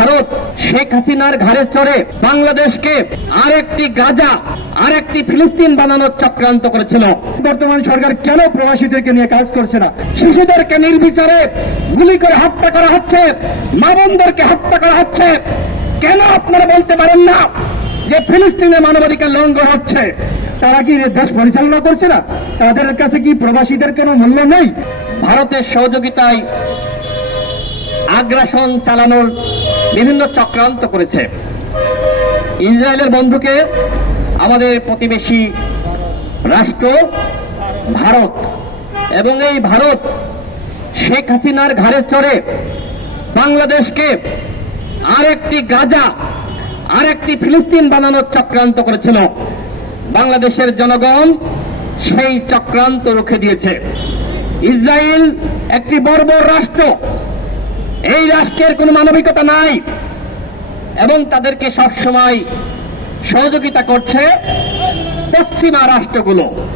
ভারত, শেখ হাসিনার ঘাড়ে চড়ে বাংলাদেশকে আরেকটি গাজা, আরেকটি ফিলিস্তিন বানানোর চক্রান্ত করেছিল। বর্তমান সরকার কেন প্রবাসীদেরকে নিয়ে কাজ করছে না? শিশুদেরকে নির্বিচারে গুলি করে হত্যা করা হচ্ছে, মা বোনদেরকে হত্যা করা হচ্ছে। কেন আপনারা বলতে পারেন না যে ফিলিস্তিনে মানবাধিকার লঙ্ঘন হচ্ছে? তারা কি দেশ পরিচালনা করছে না? তাদের কাছে কি প্রবাসীদের কোনো মূল্য নেই? ভারতের সহযোগিতায় আগ্রাসন চালানোর বিভিন্ন চক্রান্ত করেছে। ইসরায়েলের বন্ধুকে আমাদের প্রতিবেশী রাষ্ট্র, ভারত এবং এই ভারত শেখ হাসিনার ঘাড়ে চড়ে বাংলাদেশকে আরেকটি গাজা, আরেকটি ফিলিস্তিন বানানোর চক্রান্ত করেছিল। বাংলাদেশের জনগণ সেই চক্রান্ত রুখে দিয়েছে। ইসরায়েল একটি বর্বর রাষ্ট্র। এই রাষ্ট্রের কোনো মানবিকতা নাই। এবং তাদেরকে সবসময় সহযোগিতা করছে পশ্চিমা রাষ্ট্রগুলো।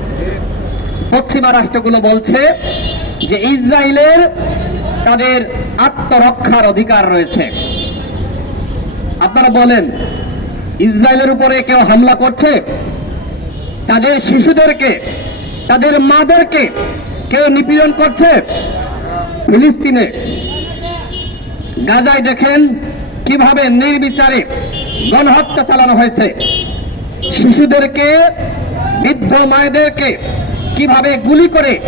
পশ্চিমা রাষ্ট্রগুলো বলছে যে ইসরায়েলের তাদের আত্মরক্ষার অধিকার রয়েছে। আপনারা বলেন, ইসরায়েলের উপরে কেউ হামলা করছে? তাদের শিশুদেরকে, তাদের মাদেরকে কেউ নিপীড়ন করছে? ফিলিস্তিনে গাজায় দেখেন কীভাবে নির্বিচারে গণহত্যা চালানো হয়েছে। শিশুদেরকে, বৃদ্ধ মায়েদেরকে কীভাবে গুলি করে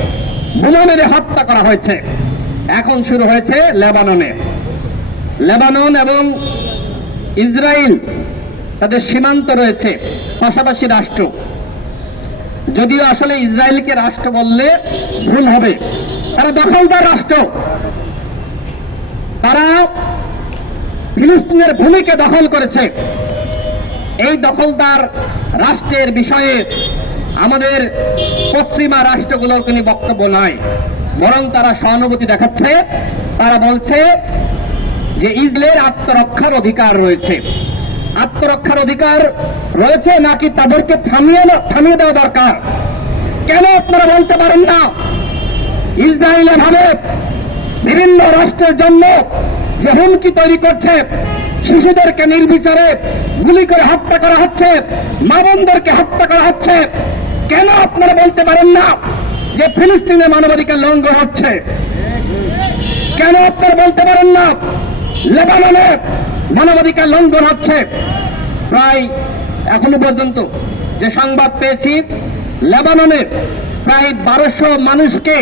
বোমা মেরে হত্যা করা হয়েছে। এখন শুরু হয়েছে লেবাননে। লেবানন এবং ইসরায়েল তাদের সীমান্ত রয়েছে, পাশাপাশি রাষ্ট্র। যদিও আসলে ইসরায়েলকে রাষ্ট্র বললে ভুল হবে, তারা দখলদার রাষ্ট্র। তারা ফিলিস্তিনের ভূমিকে দখল করেছে। এই দখলদার রাষ্ট্রের বিষয়ে আমাদের পশ্চিমা রাষ্ট্রগুলোর কোনো বক্তব্য নাই। বরং তারা সহানুভূতি দেখাচ্ছে। তারা বলছে যে ইসরায়েলের আত্মরক্ষার অধিকার রয়েছে। আত্মরক্ষার অধিকার রয়েছে নাকি তাদেরকে থামিয়ে থামিয়ে দেওয়া দরকার? কেন আপনারা বলতে পারেন না? ইসরায়েল এভাবে বিভিন্ন রাষ্ট্রের জন্য যে হুমকি তৈরি করছে, শিশুদেরকে নির্বিচারে গুলি করে হত্যা করা হচ্ছে, মা বোনদেরকে হত্যা করা হচ্ছে, কেন আপনারা বলতে পারেন না যে ফিলিস্তিনে মানবাধিকার লঙ্ঘন হচ্ছে? কেন আপনারা বলতে পারেন না লেবাননে মানবাধিকার লঙ্ঘন হচ্ছে? প্রায় এখনও পর্যন্ত যে সংবাদ পেয়েছি, লেবাননে প্রায় বারোশো মানুষকে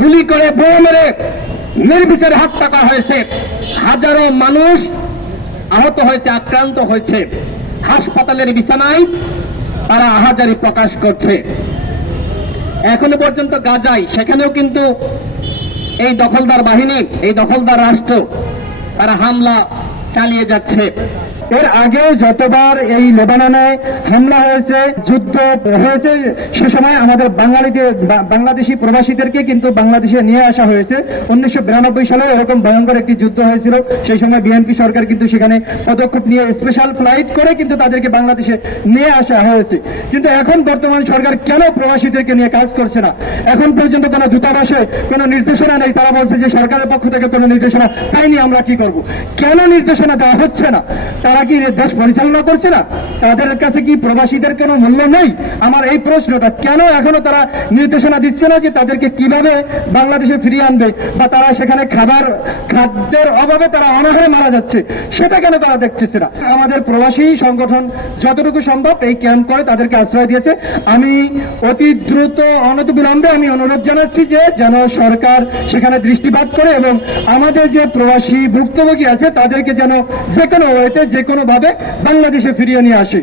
গুলি করে বোমা মেরে নির্বিচারে হত্যা করা হয়েছে। হাজারো মানুষ আহত হয়েছে, আক্রান্ত হয়েছে। হাসপাতালের বিছানায় তারা আহাজারি প্রকাশ করছে। এখনও পর্যন্ত গাজায়, সেখানেও কিন্তু এই দখলদার বাহিনী, এই দখলদার রাষ্ট্র, তারা হামলা চালিয়ে যাচ্ছে। এর আগে যতবার এই লেবাননে হামলা হয়েছে, যুদ্ধ হয়েছে, সে সময় আমাদের বাঙালিদের বাংলাদেশি প্রবাসীদেরকে কিন্তু বাংলাদেশে নিয়ে আসা হয়েছে। উনিশশো বিরানব্বই সালে এরকম ভয়ঙ্কর একটি যুদ্ধ হয়েছিল। সেই সময় বিএনপি সরকার কিন্তু সেখানে পদক্ষেপ নিয়ে স্পেশাল ফ্লাইট করে কিন্তু তাদেরকে বাংলাদেশে নিয়ে আসা হয়েছে। কিন্তু এখন বর্তমান সরকার কেন প্রবাসীদেরকে নিয়ে কাজ করছে না? এখন পর্যন্ত কোনো দূতাবাসে কোনো নির্দেশনা নেই। তারা বলছে যে সরকারের পক্ষ থেকে কোনো নির্দেশনা পাইনি, আমরা কি করব? কেন নির্দেশনা দেওয়া হচ্ছে না? তারা কি দেশ পরিচালনা করছে না, তাদের কাছে কি প্রবাসীদের কোনো মূল্য নেই? আমার এই প্রশ্নটা, কেন এখনও তারা নির্দেশনা দিচ্ছে না যে তাদেরকে কীভাবে বাংলাদেশে ফিরিয়ে আনবে? বা তারা সেখানে খাবার, খাদ্যের অভাবে তারা অনাহারে মারা যাচ্ছে, সেটা কেন তারা দেখতেছে না? আমাদের প্রবাসী সংগঠন যতটুকু সম্ভব এই ক্যাম্প করে তাদেরকে আশ্রয় দিয়েছে। আমি অতি দ্রুত অনতিবিলম্বে আমি অনুরোধ জানাচ্ছি যে যেন সরকার সেখানে দৃষ্টিপাত করে এবং আমাদের যে প্রবাসী ভুক্তভোগী আছে, তাদেরকে যেন যে কোনো ওয়েতে যে কোনো ভাবে বাংলাদেশে ফিরিয়ে নিয়ে আসে।